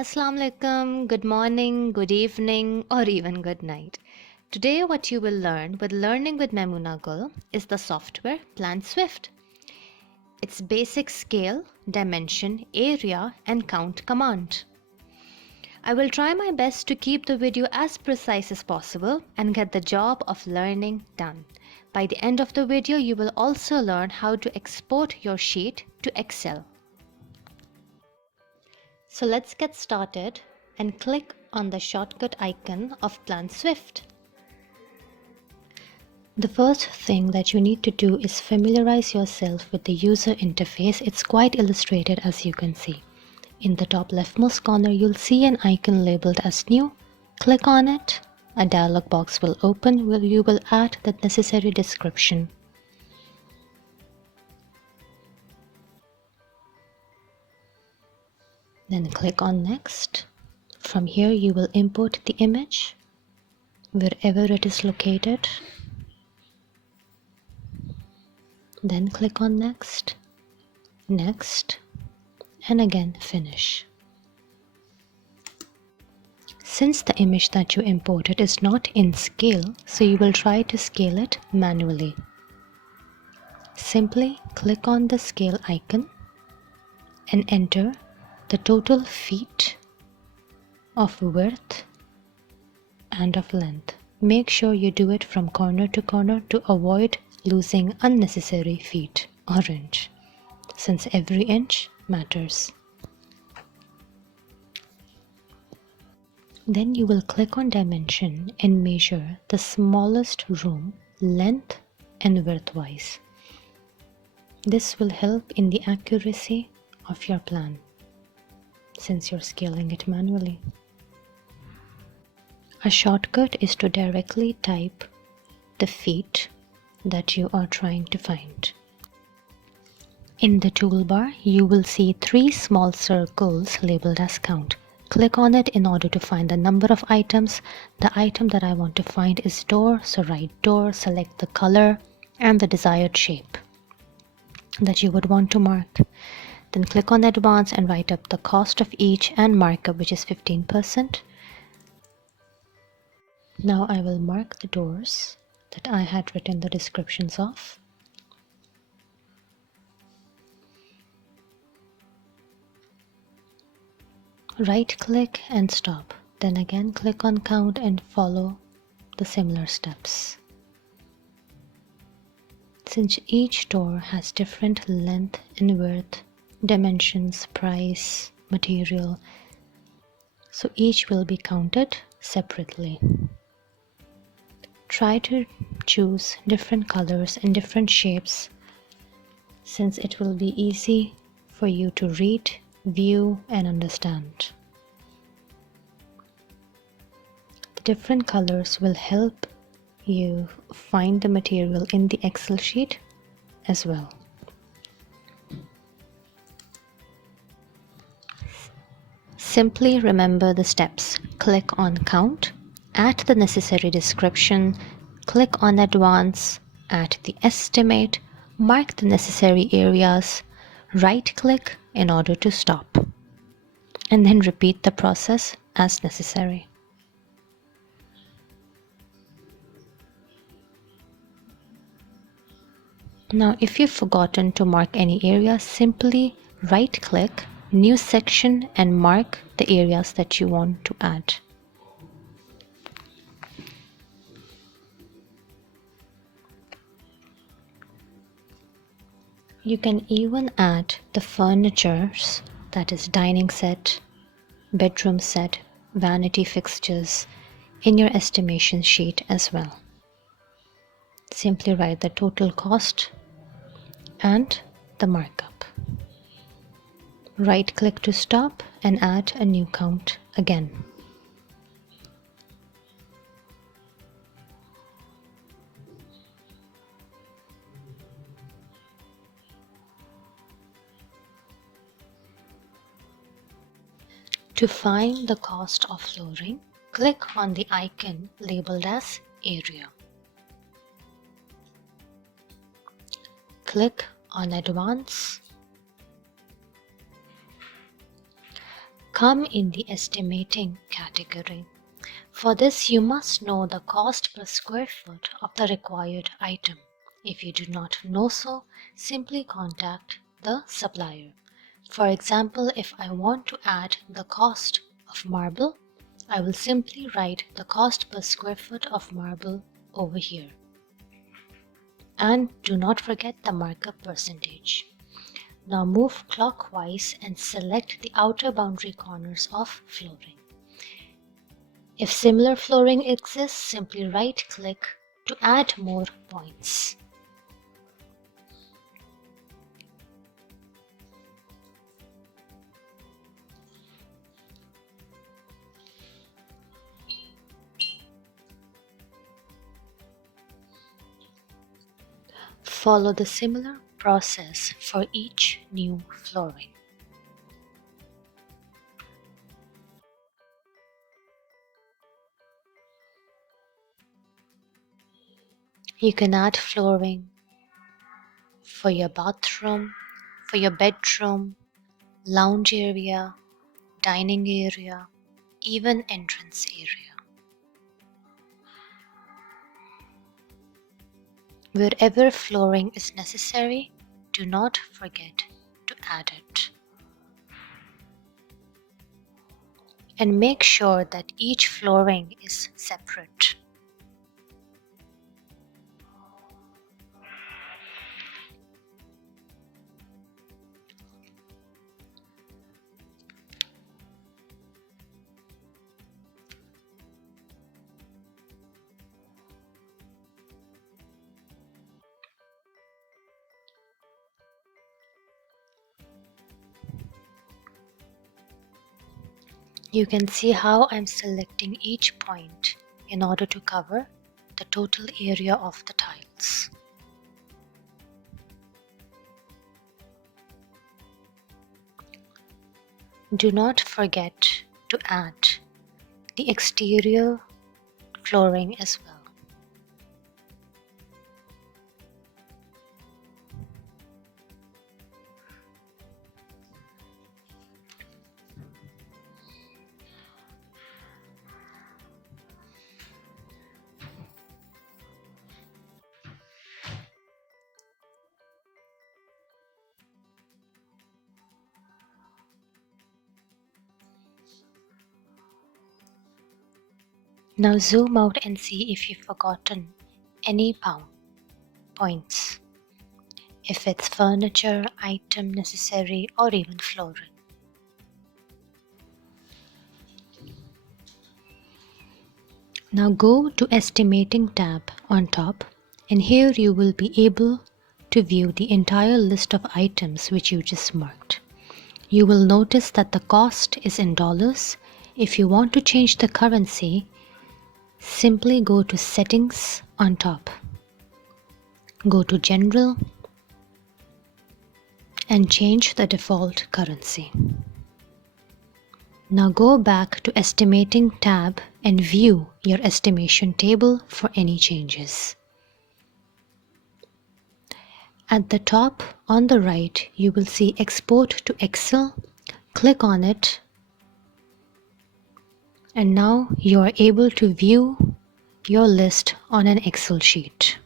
Assalamu alaikum, good morning, good evening, or even good night. Today, what you will learn with Learning with Maimuna Gul is the software PlanSwift. Its basic scale, dimension, area, and count command. I will try my best to keep the video as precise as possible and get the job of learning done. By the end of the video, you will also learn how to export your sheet to Excel. So let's get started and click on the shortcut icon of PlanSwift. The first thing that you need to do is familiarize yourself with the user interface. It's quite illustrated, as you can see. In the top leftmost corner, you'll see an icon labeled as New. Click on it. A dialog box will open where you will add the necessary description. Then click on Next. From here, you will import the image wherever it is located. Then click on Next, Next, and again Finish. Since the image that you imported is not in scale, so you will try to scale it manually. Simply click on the scale icon and enter the total feet of width and of length. Make sure you do it from corner to corner to avoid losing unnecessary feet or inch, since every inch matters. Then you will click on dimension and measure the smallest room length and width wise. This will help in the accuracy of your plan, since you're scaling it manually. A shortcut is to directly type the feet that you are trying to find. In the toolbar, you will see 3 small circles labeled as count. Click on it in order to find the number of items. The item that I want to find is door, so write door, select the color and the desired shape that you would want to mark. Then click on advanced and write up the cost of each and markup, which is 15%. Now I will mark the doors that I had written the descriptions of. Right click and stop. Then again click on count and follow the similar steps. Since each door has different length and width, dimensions, price, material, so each will be counted separately. Try to choose different colors and different shapes, since it will be easy for you to read, view, and understand. The different colors will help you find the material in the Excel sheet as well. Simply remember the steps. Click on count, add the necessary description, click on advance, add the estimate, mark the necessary areas, right click in order to stop, and then repeat the process as necessary. Now, if you've forgotten to mark any area, simply right click, new section, and mark the areas that you want to add. You can even add the furnitures, that is dining set, bedroom set, vanity fixtures, in your estimation sheet as well. Simply write the total cost and the markup. Right click to stop and add a new count again. To find the cost of flooring, click on the icon labeled as area. Click on advance. come in the estimating category. For this, you must know the cost per square foot of the required item. If you do not know so, simply contact the supplier. For example, if I want to add the cost of marble, I will simply write the cost per square foot of marble over here. And do not forget the markup percentage. Now move clockwise and select the outer boundary corners of flooring. If similar flooring exists, simply right-click to add more points. Follow the similar process for each new flooring. You can add flooring for your bathroom, for your bedroom, lounge area, dining area, even entrance area. Wherever flooring is necessary, do not forget to add it. And make sure that each flooring is separate. You can see how I'm selecting each point in order to cover the total area of the tiles. Do not forget to add the exterior flooring as well. Now zoom out and see if you've forgotten any points. If it's furniture, item necessary, or even flooring. Now go to Estimating tab on top, and here you will be able to view the entire list of items which you just marked. You will notice that the cost is in dollars. If you want to change the currency, simply go to Settings on top. Go to General and change the default currency. Now go back to Estimating tab and view your estimation table for any changes. At the top on the right, you will see Export to Excel. Click on it, and now you are able to view your list on an Excel sheet.